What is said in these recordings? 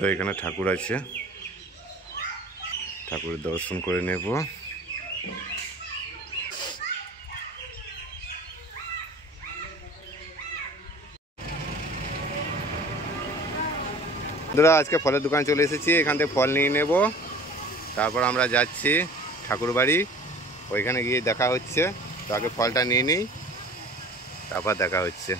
তো এখানে ঠাকুর আছে, ঠাকুরের দর্শন করে নেব। বন্ধুরা আজকে ফলের দোকান চলে এসেছি, এখান থেকে ফল নিয়ে নেব, তারপর আমরা যাচ্ছি ঠাকুর বাড়ি, ওইখানে গিয়ে দেখা হচ্ছে। তো আগে ফলটা নিয়ে নিই, তারপর দেখা হচ্ছে।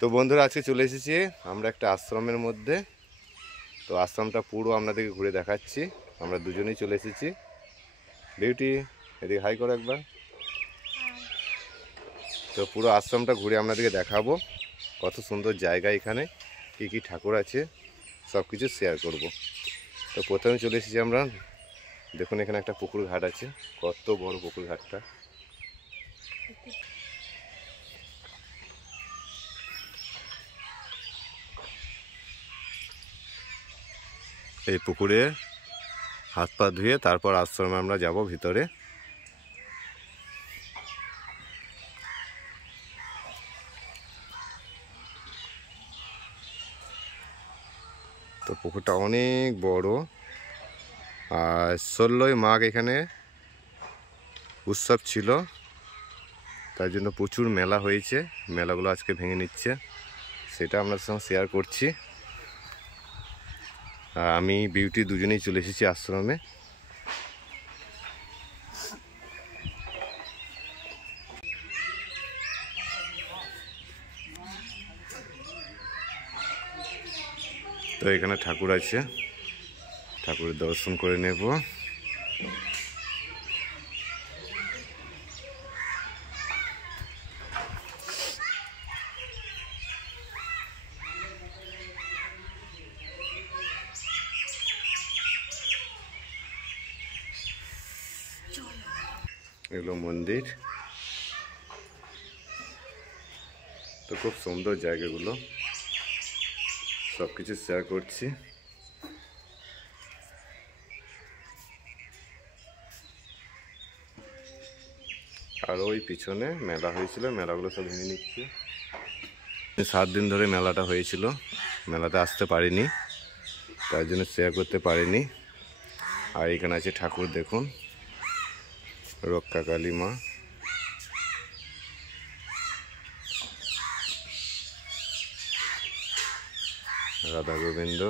তো বন্ধুরা আজকে চলে এসেছি আমরা একটা আশ্রমের মধ্যে। তো আশ্রমটা পুরো আপনাদেরকে ঘুরে দেখাচ্ছি। আমরা দুজনেই চলে এসেছি। বিউটি এদিকে হাই করো একবার। তো পুরো আশ্রমটা ঘুরে আপনাদেরকে দেখাবো, কত সুন্দর জায়গা, এখানে কি কি ঠাকুর আছে সব কিছু শেয়ার করব। তো প্রথমে চলে এসেছি আমরা, দেখুন এখানে একটা পুকুর ঘাট আছে, কত বড় পুকুর ঘাটটা। এই পুকুরে হাত পা ধুয়ে তারপর আশ্রমে আমরা যাব ভিতরে। তো পুকুরটা অনেক বড়, আর 16ই মাঘ এখানে উৎসব ছিল, তার জন্য প্রচুর মেলা হয়েছে। মেলাগুলো আজকে ভেঙে নিচ্ছে, সেটা আপনাদের সঙ্গে শেয়ার করছি। আমি বিউটি দুজনেই চলে এসেছি আশ্রমে। তো এখানে ঠাকুর আছে, ঠাকুরের দর্শন করে নেব। এগুলো মন্দির, তো খুব সুন্দর জায়গাগুলো, সব কিছু শেয়ার করছি। আর ওই পিছনে মেলা হয়েছিল, মেলাগুলো সব ভেঙে নিচ্ছে। 7 দিন ধরে মেলাটা হয়েছিল, মেলাতে আসতে পারিনি, তার জন্য শেয়ার করতে পারিনি। আর এখানে আছে ঠাকুর, দেখুন রক্ষা কালী মা, রাধা গোবিন্দ।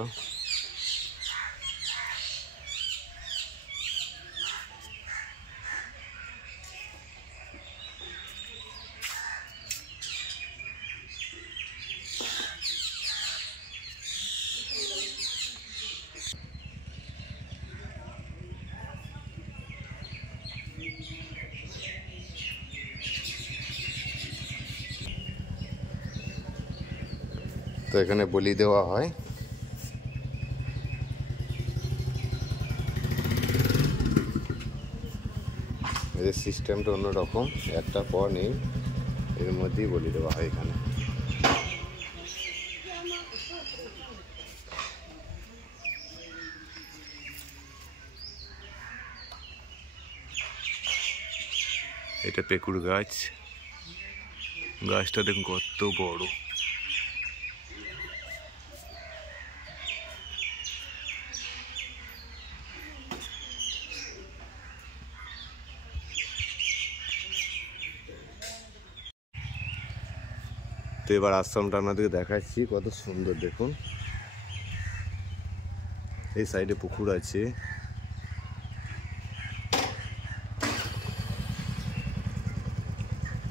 তো এখানে বলি দেওয়া হয়। এদের সিস্টেমটা অন্যরকম, একটা পর নেই, এর মধ্যেই বলি দেওয়া হয় এখানে। এটা পেকুর গাছ, গাছটা দেখুন কত বড়। তো এবার আশ্রমটা আপনাদেরকে দেখাচ্ছি, কত সুন্দর দেখুন। এই সাইডে পুকুর আছে,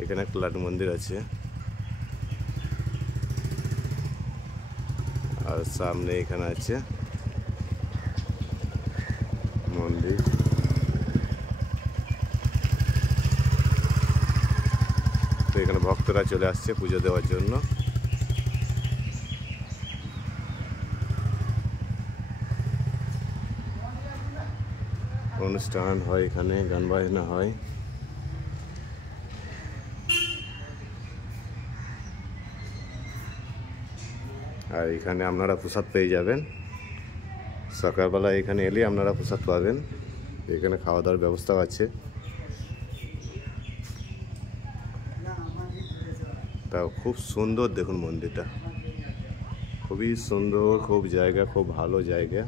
এখানে একটা লাড্ডু মন্দির আছে, আর সামনে এখানে আছে মন্দির। তো এখানে ভক্তরা চলে আসছে পুজো দেওয়ার জন্য। অনুষ্ঠান হয় এখানে, গান বাজনা হয়। আর এখানে আপনারা প্রসাদ পেয়ে যাবেন, সকালবেলা এখানে এলে আপনারা প্রসাদ পাবেন। এখানে খাওয়া দাওয়ার ব্যবস্থাও আছে। তাও খুব সুন্দর দেখুন মন্দিরটা, খুবই সুন্দর, খুব জায়গা, খুব ভালো জায়গা।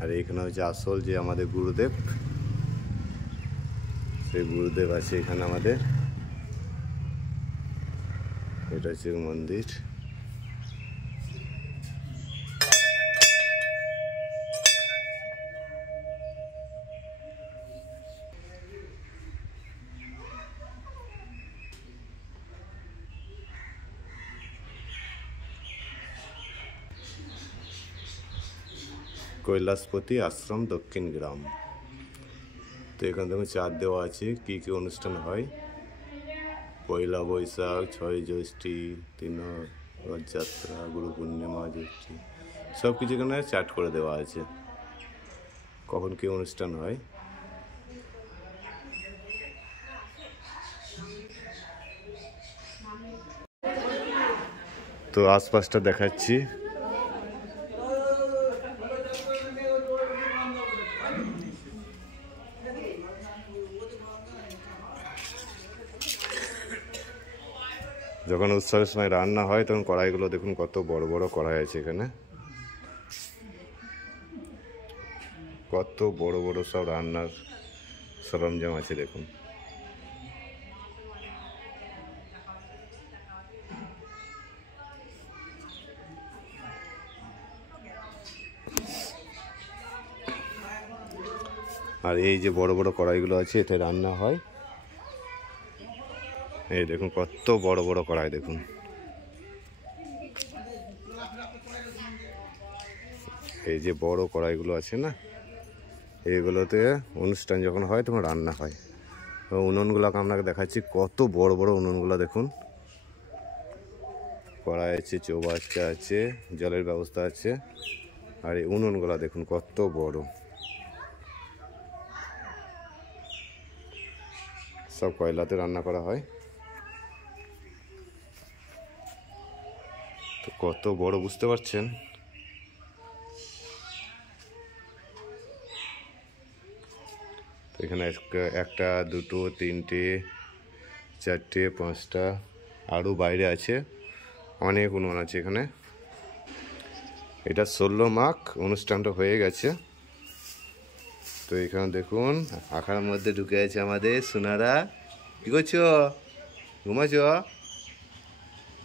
আর এখানে হচ্ছে আসল যে আমাদের গুরুদেব, সেই গুরুদেব আছে এখানে আমাদের। এটা হচ্ছে মন্দির। কৈলাসপতি আশ্রম দক্ষিণ গ্রাম। তো এখানে দেখুন চার দেওয়া আছে কী কী অনুষ্ঠান হয়। পয়লা বৈশাখ, 6 জ্যৈষ্ঠী, 3 রথযাত্রা, গুরু পূর্ণিমা, জ্যৈষ্ঠী, সব কিছু এখানে চার্ট করে দেওয়া আছে কখন কী অনুষ্ঠান হয়। তো আশপাশটা দেখাচ্ছি। যখন উৎসবের সময় রান্না হয় তখন কড়াইগুলো দেখুন কত বড় বড় কড়াই আছে এখানে, কত বড় বড় সব রান্নার সরঞ্জাম আছে দেখুন। আর এই যে বড় বড় কড়াইগুলো আছে এতে রান্না হয়। এই দেখুন কত বড় বড় কড়াই দেখুন। এই যে বড় কড়াইগুলো আছে না, এইগুলোতে অনুষ্ঠান যখন হয় তখন রান্না হয়। উনুনগুলোকে আপনাকে দেখাচ্ছি, কত বড় বড় উনুনগুলো দেখুন। কড়াই আছে, চৌবাচ্চা আছে, জলের ব্যবস্থা আছে। আর এই উনুনগুলো দেখুন কত বড়, সব কয়লাতে রান্না করা হয়। তো কত বড় বুঝতে পারছেন। এখানে একটা, দুটো, তিনটে, চারটে, পাঁচটা, আরও বাইরে আছে অনেক উনুন আছে এখানে। এটা 16 মাঘ অনুষ্ঠানটা হয়ে গেছে। তো এখানে দেখুন আখাড়ার মধ্যে ঢুকে আছে আমাদের সোনারা। কি করছো? ঘুমাচ্ছ?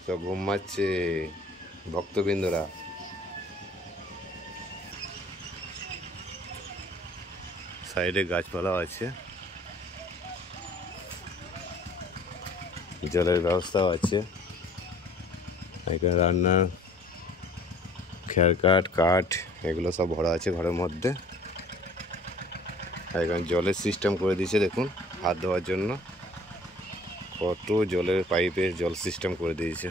সব ঘুমাচ্ছে ভক্তবৃন্দরা। সাইডে গাছপালাও আছে, জলের ব্যবস্থাও আছে। এখানে রান্নার খেয়ার কাঠ এগুলো সব ভরা আছে ঘরের মধ্যে। এখানে জলের সিস্টেম করে দিয়েছে দেখুন হাত ধোয়ার জন্য, কত জলের পাইপের জল সিস্টেম করে দিয়েছে।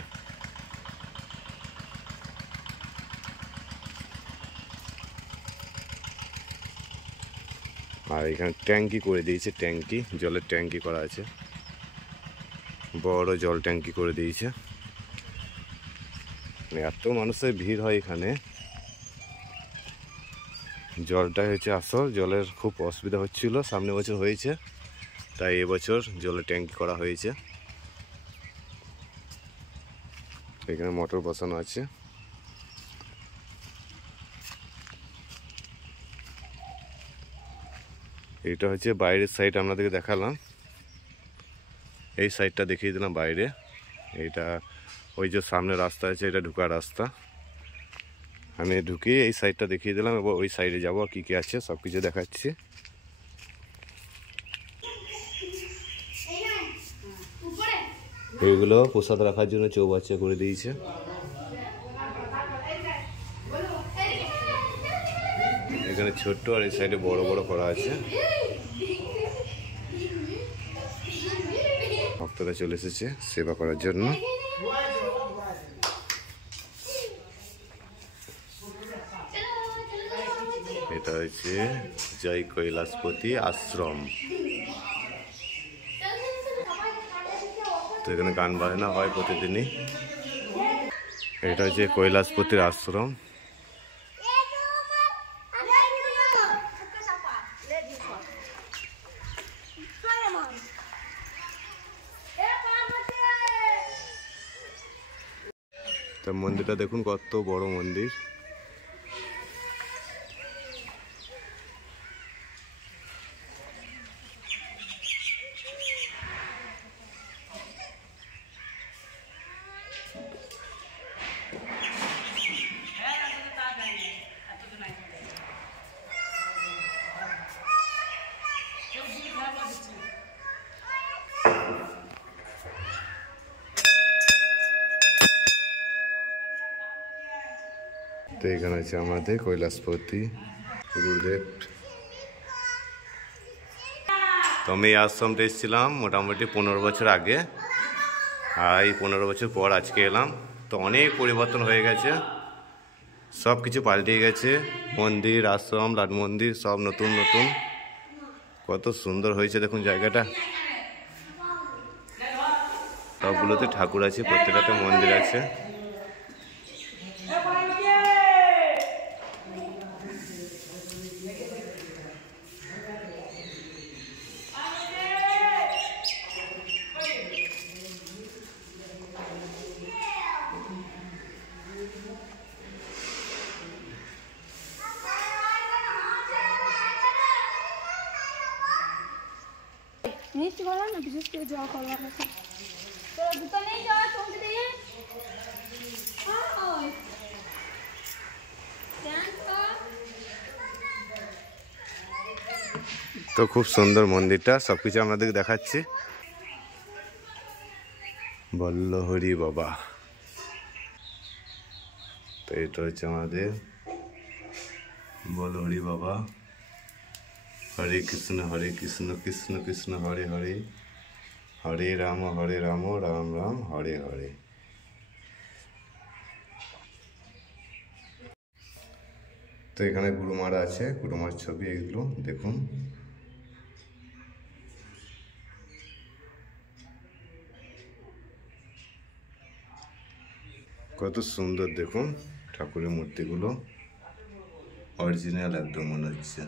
আর এখানে ট্যাঙ্কি করে দিয়েছে, ট্যাঙ্কি, জলের ট্যাঙ্কি করা আছে, বড় জল ট্যাঙ্কি করে দিয়েছে। এত মানুষের ভিড় হয় এখানে, জলটা হচ্ছে আসল। জলের খুব অসুবিধা হচ্ছিল, সামনে বছর হয়েছে, তাই এবছর জলের ট্যাঙ্কি করা হয়েছে। এখানে মোটর বসানো আছে। এটা হচ্ছে বাইরের সাইড, আপনাদেরকে দেখালাম। এই সাইডটা দেখিয়ে দিলাম বাইরে। এইটা ওই যে সামনে রাস্তা আছে, এটা ঢোকার রাস্তা। আমি ঢুকে এই সাইডটা দেখিয়ে দিলাম, এবার ওই সাইডে যাবো, কী কী আছে সব কিছু দেখাচ্ছি। এইগুলো প্রসাদ রাখার জন্য চৌবাচ্চা করে দিয়েছে। এখানে ছোট্ট আর এই সাইডে বড় বড় করা আছে। ভক্তরা চলে এসেছে সেবা করার জন্য। এটা হচ্ছে জয় কৈলাসপতি আশ্রম। তো এখানে গান বাজনা হয় প্রতিদিনই। এটা হচ্ছে কৈলাসপতির আশ্রম। তা মন্দিরটা দেখুন কত বড় মন্দির। তো এখানে আছে আমাদের কৈলাসপতি গুরুদেব। তো আমি এই আশ্রমটা এসেছিলাম মোটামুটি 15 বছর আগে, আর এই 15 বছর পর আজকে এলাম। তো অনেক পরিবর্তন হয়ে গেছে, সব কিছু পাল্টে গেছে। মন্দির, আশ্রম, লাট মন্দির সব নতুন নতুন। কত সুন্দর হয়েছে দেখুন জায়গাটা। সবগুলোতে ঠাকুর আছে, প্রত্যেকটাতে মন্দির আছে। মিষ্টি করলাম না, বিশেষ করে জল করলাম না। তোরা দুটো নেই যাওয়া চলতে দিয়ে তো খুব সুন্দর মন্দিরটা, সবকিছু আপনাদেরকে দেখাচ্ছি। বল্লহরি বাবা। তো এটা হচ্ছে আমাদের বল্লহরি বাবা। হরে কৃষ্ণ কৃষ্ণ কৃষ্ণ হরে হরে, হরে রাম রাম রাম হরে হরে। তো এখানে গুরুমারা আছে, গুরুমার ছবি এগুলো দেখুন। কত সুন্দর দেখুন ঠাকুরের মূর্তিগুলো, অরিজিনাল একদম মনে হচ্ছে।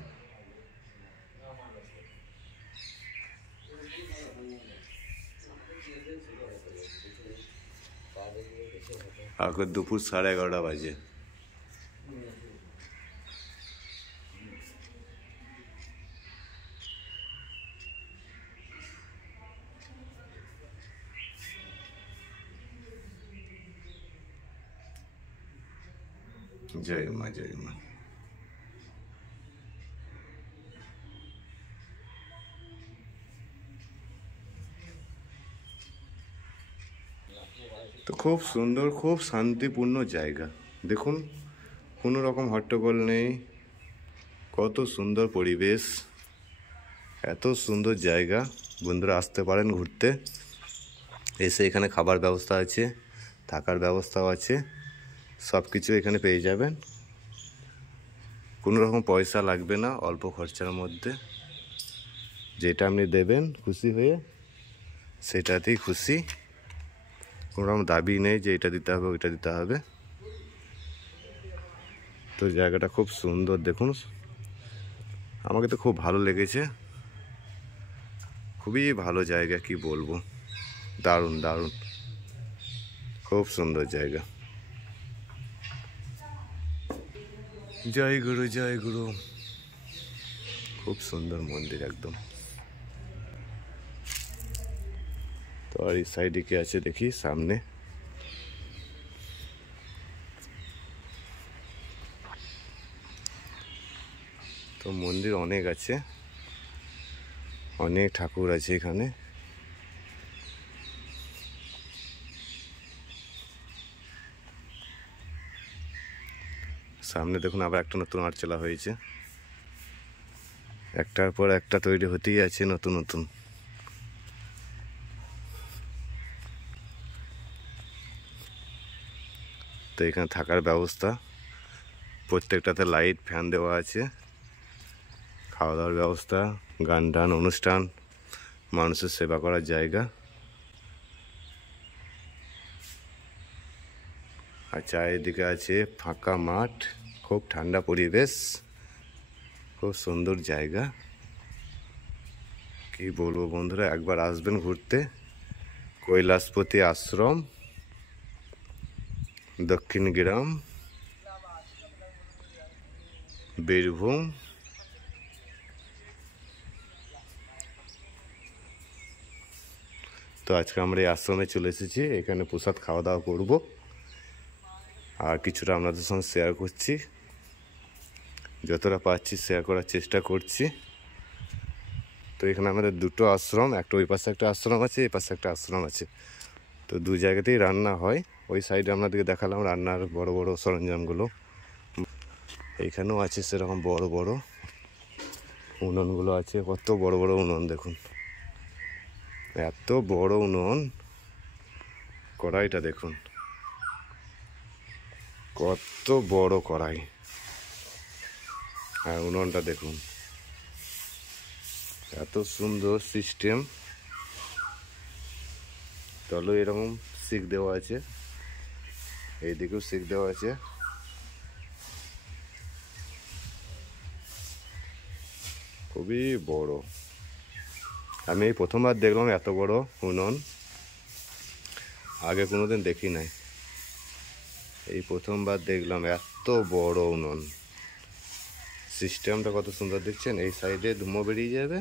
এখন দুপুর 11:30 বাজে। জয় মা জয় মা। তো খুব সুন্দর, খুব শান্তিপূর্ণ জায়গা দেখুন, কোনো রকম হট্টগোল নেই। কত সুন্দর পরিবেশ, এত সুন্দর জায়গা। বন্ধুরা আসতে পারেন ঘুরতে, এসে এখানে খাবার ব্যবস্থা আছে, থাকার ব্যবস্থাও আছে, সব কিছু এখানে পেয়ে যাবেন। কোনো রকম পয়সা লাগবে না, অল্প খরচার মধ্যে যেটা আপনি দেবেন খুশি হয়ে সেটাতেই খুশি। কোনো রকম দাবি নেই যে এটা দিতে হবে ওইটা দিতে হবে। তো জায়গাটা খুব সুন্দর দেখুন, আমাকে তো খুব ভালো লেগেছে, খুবই ভালো জায়গা, কি বলবো, দারুণ দারুণ, খুব সুন্দর জায়গা। জয় গুরু জয় গুরু। খুব সুন্দর মন্দির একদম। তো আর এই সাইডে কি আছে দেখি সামনে। তো মন্দির অনেক আছে, অনেক ঠাকুর আছে এখানে। সামনে দেখুন আবার একটা নতুন আটচালা হয়েছে, একটার পর একটা তৈরি হতেই আছে নতুন নতুন। তো এখানে থাকার ব্যবস্থা, প্রত্যেকটাতে লাইট ফ্যান দেওয়া আছে, খাওয়া দাওয়ার ব্যবস্থা, গান টান অনুষ্ঠান, মানুষের সেবা করার জায়গা। আর চারিদিকে আছে ফাঁকা মাঠ, খুব ঠান্ডা পরিবেশ, খুব সুন্দর জায়গা। কি বলবো বন্ধুরা, একবার আসবেন ঘুরতে, কৈলাসপতি আশ্রম দক্ষিণ গ্রাম, বীরভূম। তো আজকে আমরা এই আশ্রমে চলে এসেছি, এখানে প্রসাদ খাওয়া দাওয়া করব আর কিছুটা আপনাদের সঙ্গে শেয়ার করছি, যতটা পারছি শেয়ার করার চেষ্টা করছি। তো এখানে আমাদের দুটো আশ্রম, একটা ওই পাশে একটা আশ্রম আছে, এই পাশে একটা আশ্রম আছে। তো দু জায়গাতেই রান্না হয়। ওই সাইডে আপনাদেরকে দেখালাম রান্নার বড় বড় সরঞ্জামগুলো, এইখানেও আছে সেরকম বড় বড় উনুনগুলো আছে। কত বড় বড় উনুন দেখুন, এত বড় উনুন। কড়াইটা দেখুন কত বড় কড়াই, আর উনুনটা দেখুন এত সুন্দর সিস্টেম। তলো এরকম শিক দেওয়া আছে, এইদিকেও শিক দেওয়া আছে। খুবই বড়, আমি এই প্রথমবার দেখলাম এত বড় উনুন, আগে কোনোদিন দেখি নাই, এই প্রথমবার দেখলাম এত বড় উনুন। সিস্টেমটা কত সুন্দর দেখছেন, এই সাইডে ধুমো বেরিয়ে যাবে,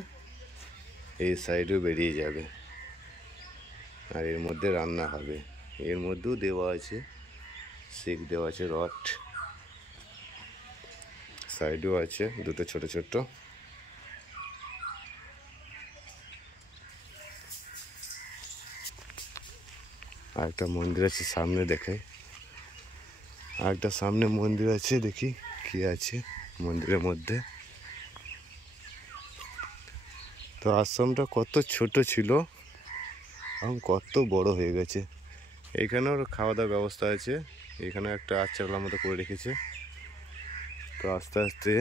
এই সাইডেও বেরিয়ে যাবে, আর এর মধ্যে রান্না হবে। এর মধ্যেও দেওয়া আছে শিক দেওয়া আছে, রড সাইডেও আছে দুটো ছোট ছোট। আর একটা মন্দির আছে সামনে, দেখে আর একটা সামনে মন্দির আছে, দেখি কি আছে মন্দিরের মধ্যে। তো আশ্রমটা কত ছোট ছিল, এখন কত বড় হয়ে গেছে। এইখানেও খাওয়া দাওয়ার ব্যবস্থা আছে, এখানে একটা আচ্ছালার মতো করে রেখেছে। তো আস্তে আস্তে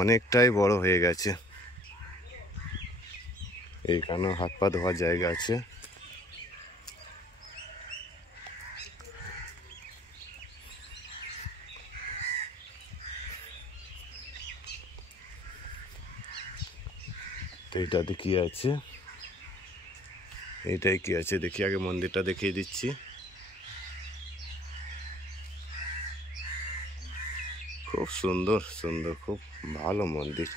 অনেকটাই বড় হয়ে গেছে। এইখানেও হাত পা ধোয়ার জায়গা আছে। তো এইটাতে কি আছে, এইটাই কি আছে দেখি, আগে মন্দিরটা দেখিয়ে দিচ্ছি। খুব সুন্দর সুন্দর, খুব ভালো মন্দির।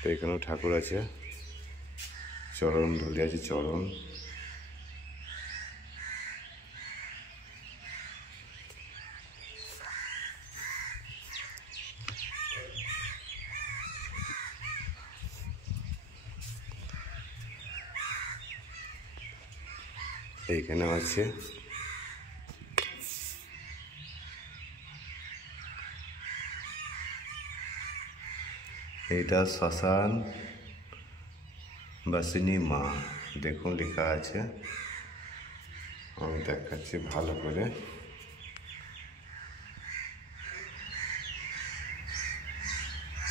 তো এখানেও ঠাকুর আছে, চরণ ধরে আছে, চরণ। এইখানে আছে এইটা শ্মশান বাসিনী মা, দেখুন লেখা আছে, আমি দেখাচ্ছি ভালো করে।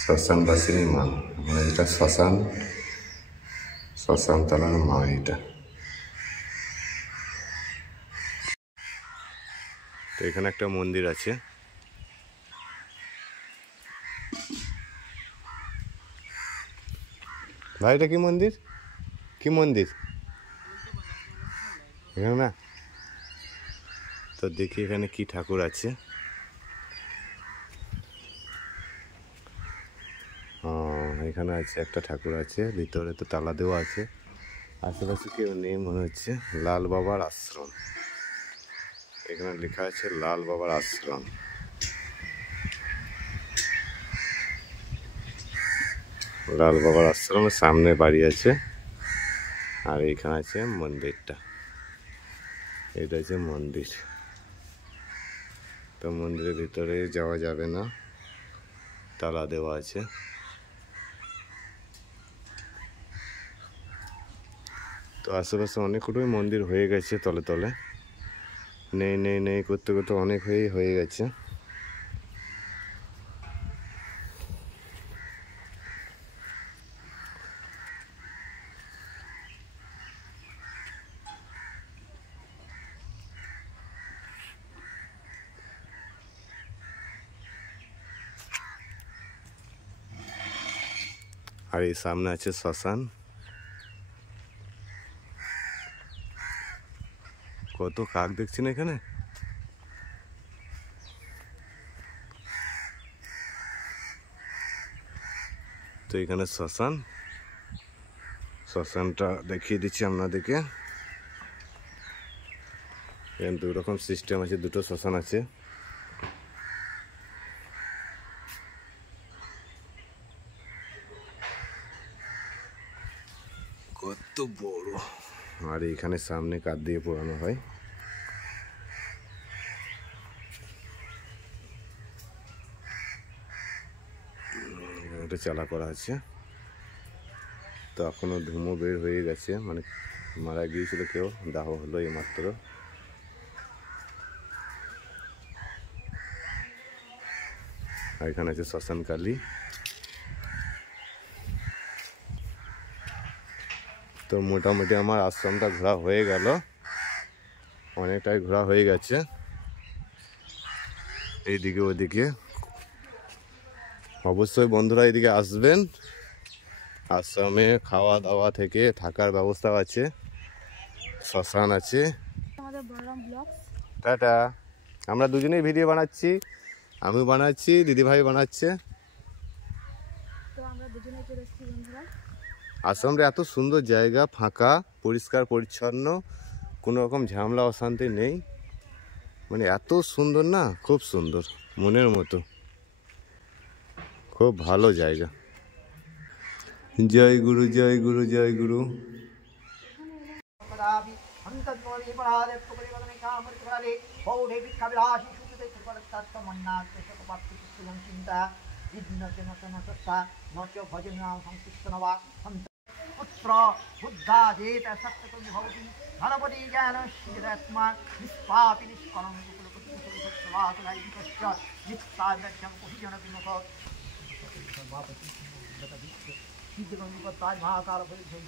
শ্মশান বাসিনী মা, মানে এটা শ্মশান, শ্মশান তলার মা এটা। তো এখানে একটা মন্দির আছে, ভাই এটা কি মন্দির, কি মন্দির এখানে না? তো দেখি এখানে কি ঠাকুর আছে। এখানে আছে একটা ঠাকুর আছে, ভিতরে তো তালা দেওয়া আছে, আশেপাশে কেউ নেই মনে হচ্ছে। লাল বাবার আশ্রম, এখানে লেখা আছে লাল বাবার আশ্রম। লাল বাবার আশ্রমের সামনে বাড়ি আছে, আর এইখানে আছে মন্দিরটা, এটা হচ্ছে মন্দির। তো মন্দিরের ভিতরে যাওয়া যাবে না, তালা দেওয়া আছে। তো আশেপাশে অনেকগুলোই মন্দির হয়ে গেছে, তলে তলে নেই নেই নেই করতে করতে অনেক হয়ে গেছে। আর এই সামনে আছে শ্মশান, কত কাক দেখছি না এখানে। তো এখানে শ্মশানটা দেখিয়ে দিচ্ছি আপনাদেরকে। এখানে দু রকম সিস্টেম আছে, দুটো শ্মশান আছে। কত বড়। আর এখানে সামনে কাঠ দিয়ে পোড়ানো হয়। এটা চালা করা আছে। তো এখনো ধুমো বের হয়ে গেছে, মানে মারা গিয়েছিল কেউ, দাহ হলো এই মাত্র। আর এখানে আছে শ্মশান কালী। তো মোটামুটি আমার আশ্রমটা ঘোরা হয়ে গেল, অনেকটাই ঘোরা হয়ে গেছে। এইদিকে ওদিকে অবশ্যই বন্ধুরা এদিকে আসবেন। আশ্রমে খাওয়া দাওয়া থেকে থাকার ব্যবস্থাও আছে, শ্মশান আছে। আমাদের বলরাম ব্লগস। টাটা। আমরা দুজনেই ভিডিও বানাচ্ছি, আমিও বানাচ্ছি, দিদিভাই বানাচ্ছে। তো আমরা দুজনে চলে এসেছি বন্ধুরা। আশ্রমটা এত সুন্দর জায়গা, ফাঁকা, পরিষ্কার পরিচ্ছন্ন, কোনো রকম ঝামেলা অশান্তি নেই, মানে এত সুন্দর না, খুব সুন্দর, মনের মতো, খুব ভালো জায়গা। জয় গুরু, জয় গুরু, জয় গুরু। पुत्र बुद्धाजेत सत्यतं भवति धनपति ज्ञानशीलात्मा निष्पापि निष्कलं कुलपतिसवासुरायिकश्च नित्याव्यक्तं कुहिजनविमुख सिद्धगङ्गपत्ताय महाकालपरिधैः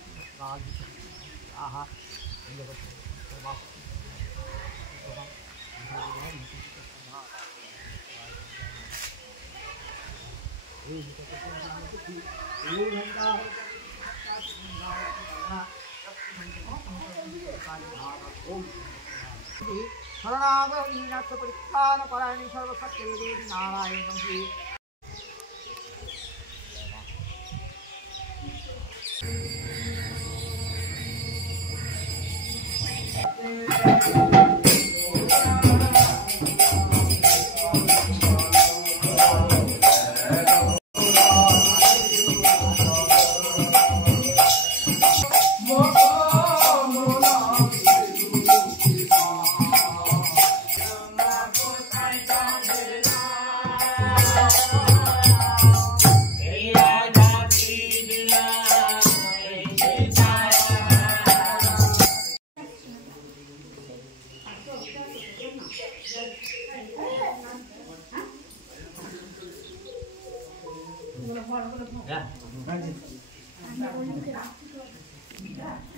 शरणागमीनाथ परित्राण परायणी सर्वसत्यदेवी नारायणं हि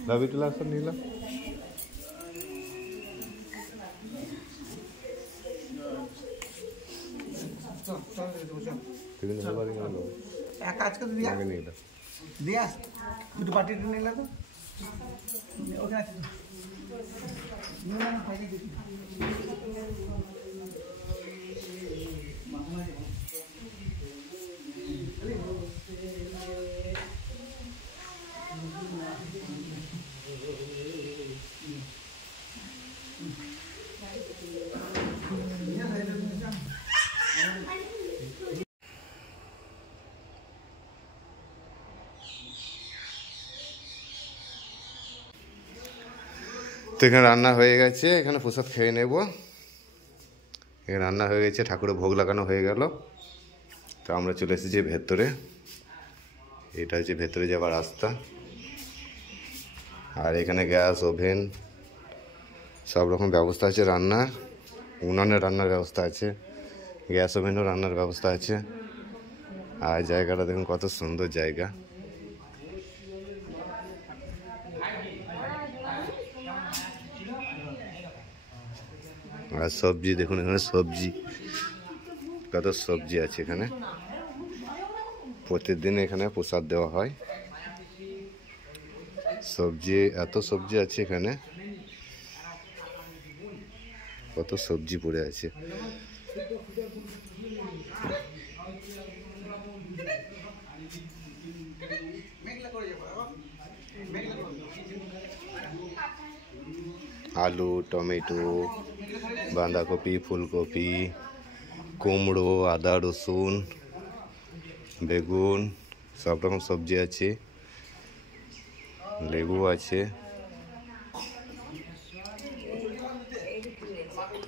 रविटला सर नीला এক কাজ করে দিয়া দিয়া দুটো পার্টিটা নিলা তো ওখানে আছে না না ফাইলে দিই তো এখানে রান্না হয়ে গেছে, এখানে প্রসাদ খেয়ে নেব। এখানে রান্না হয়ে গেছে, ঠাকুরের ভোগ লাগানো হয়ে গেল। তো আমরা চলে এসেছি ভেতরে, এটা হচ্ছে ভেতরে যাওয়ার রাস্তা। আর এখানে গ্যাস, ওভেন সব রকম ব্যবস্থা আছে রান্নার, উনানে রান্নার ব্যবস্থা আছে, গ্যাস ওভেনও রান্নার ব্যবস্থা আছে। আর জায়গাটা দেখুন কত সুন্দর জায়গা। আর সবজি দেখুন, এখানে সবজি, কত সবজি আছে এখানে। প্রতিদিন এখানে প্রসাদ দেওয়া হয়। সবজি, এত সবজি আছে এখানে, কত সবজি পড়ে আছে। আলু, টমেটো, বাঁধাকপি, ফুলকপি, কুমড়ো, আদা, রসুন, বেগুন, সব রকম সবজি আছে, লেবু আছে।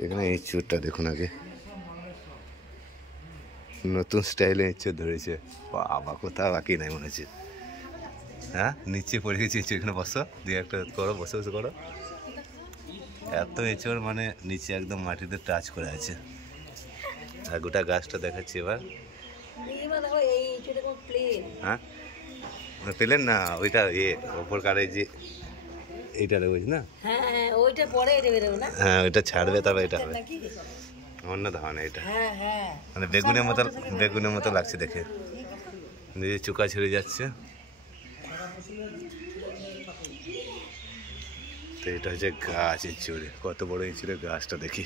এখানে এঁচুরটা দেখুন আগে, নতুন স্টাইলে এঁচুর ধরেছে। বাবা, কোথাও বাকি নাই মনে হচ্ছে। হ্যাঁ, নিচে পড়ে গেছে এঁচুর। এখানে বসো, দিয়ে একটা করো, বসে বসে করো। এত এঁচড়, মানে নিচে একদম মাটিতে টাচ করে আছে। আর গোটা গাছটা দেখাচ্ছি এবার। হ্যাঁ, পেলেন না ওইটা, ওপর কারে যে এইটা বুঝ না। হ্যাঁ, ওইটা ছাড়বে, তবে এটা হবে অন্য ধরনের। এটা মানে বেগুনের মতো লাগছে দেখে, নিজে চুকা ছেড়ে যাচ্ছে। তো এটা হচ্ছে গাছ এঁচড়ে, কত বড় এঁচড়ে গাছটা দেখি।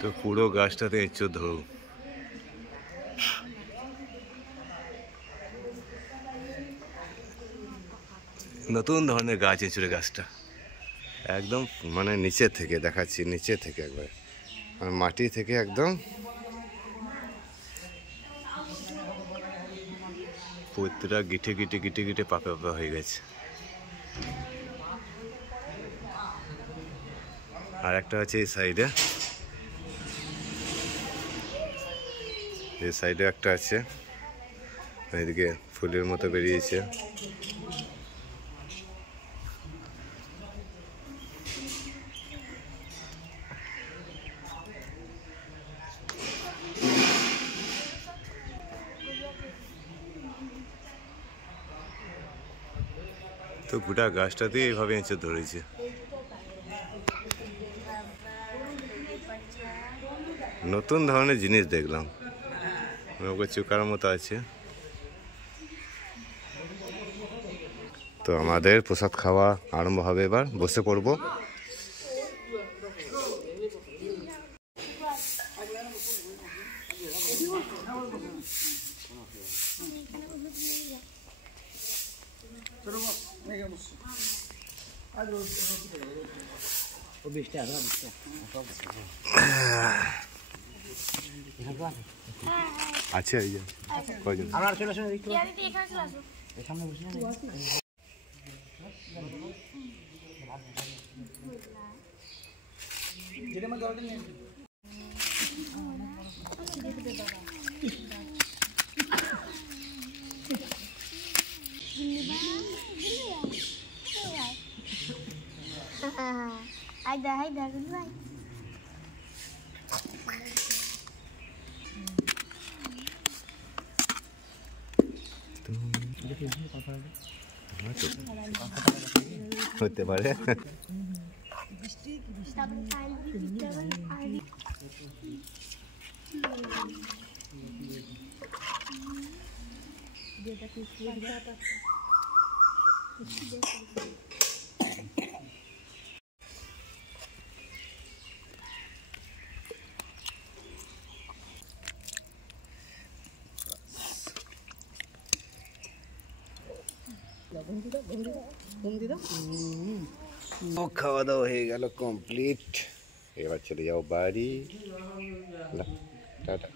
তো পুরো গাছটাতে এঁচড় ধরু। নতুন ধরনের গাছ এঁচড়ে গাছটা, একদম মানে নিচে থেকে দেখাচ্ছি, নিচে থেকে একবার মাটি থেকে একদম প্রতিটা গিটে গিটে গিটে গিটে পাকা পাকা হয়ে গেছে। আর একটা আছে এই সাইডে, এই সাইডে একটা আছে, এদিকে ফুলের মতো বেরিয়েছে। তো গোটা গাছটাতে এইভাবে এঁচড় ধরেছে। নতুন ধরনের জিনিস দেখলাম, ওকে চুকার মতো আছে। তো আমাদের প্রসাদ খাওয়া আরম্ভ হবে, এবার বসে পড়বো। আছে এই যে কয়জন? Haida, goodbye. হতে পারে। খাওয়া দাওয়া হয়ে গেল কমপ্লিট, এবার চলে যাও বাড়ি। টাটা।